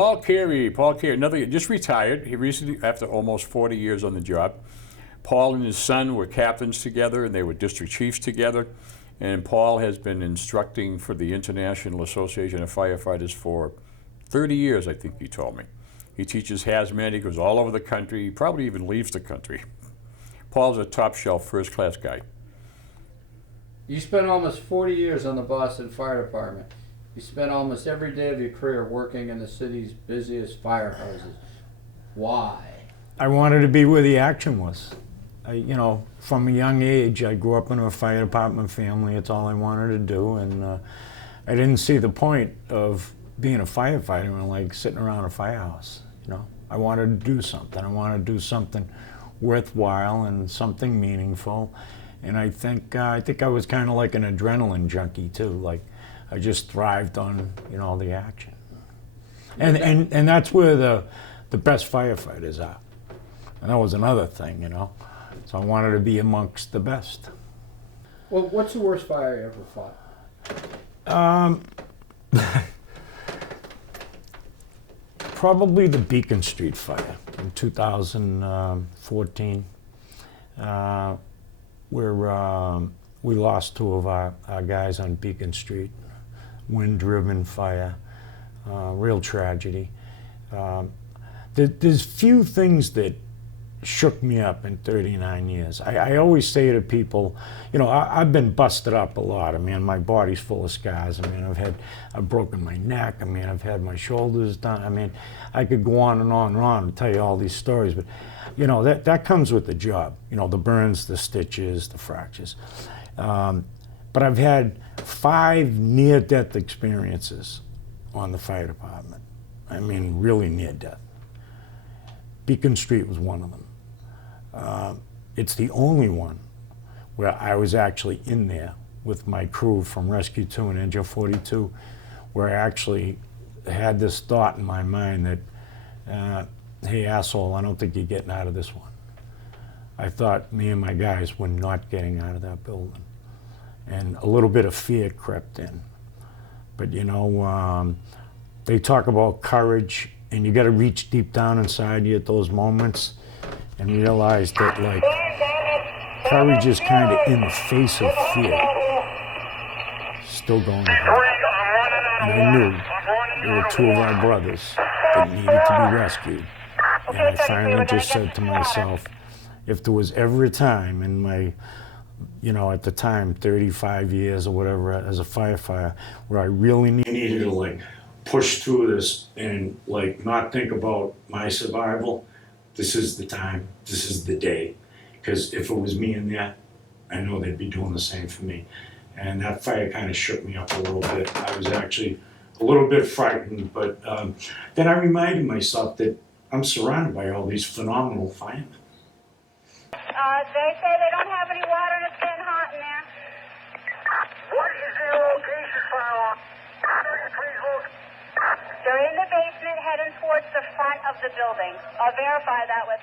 Paul Carey, another, just retired. He recently, after almost 40 years on the job. Paul and his son were captains together, and they were district chiefs together. And Paul has been instructing for the International Association of Firefighters for 30 years, I think he told me. He teaches hazmat, he goes all over the country, he probably even leaves the country. Paul's a top shelf, first class guy. You spent almost 40 years on the Boston Fire Department. You spent almost every day of your career working in the city's busiest firehouses. Why? I wanted to be where the action was. You know, from a young age, I grew up in a fire department family. It's all I wanted to do, and I didn't see the point of being a firefighter and like sitting around a firehouse. You know, I wanted to do something. I wanted to do something worthwhile and something meaningful. And I think I was kind of like an adrenaline junkie too. Like I just thrived on, you know, the action. And that's where the best firefighters are. And that was another thing, you know. So I wanted to be amongst the best. Well, what's the worst fire you ever fought? Probably the Beacon Street fire in 2014, where we lost two of our guys on Beacon Street. Wind-driven fire, real tragedy. There's few things that shook me up in 39 years. I always say to people, you know, I've been busted up a lot. I mean, my body's full of scars. I mean, I've broken my neck. I mean, I've had my shoulders done. I mean, I could go on and on and on and tell you all these stories, but you know, that comes with the job. You know, the burns, the stitches, the fractures. But I've had 5 near-death experiences on the fire department. I mean, really near-death. Beacon Street was one of them. It's the only one where I was actually in there with my crew from Rescue 2 and Engine 42, where I actually had this thought in my mind that, hey, asshole, I don't think you're getting out of this one. I thought me and my guys were not getting out of that building. And a little bit of fear crept in. But you know, they talk about courage, and you got to reach deep down inside you at those moments and realize that, like, courage is kind of in the face of fear, still going ahead. And I knew there were 2 of our brothers that needed to be rescued. And I finally just said to myself, if there was ever a time in my, you know, at the time, 35 years or whatever as a firefighter, where I really needed to, like, push through this and, like, not think about my survival, this is the time, this is the day. Because if it was me in there, I know they'd be doing the same for me. And that fire kind of shook me up a little bit. I was actually a little bit frightened, but then I reminded myself that I'm surrounded by all these phenomenal firemen. They say they don't have any water and it's getting hot in there. What is their location, Firewall? Please look. They're in the basement heading towards the front of the building. I'll verify that with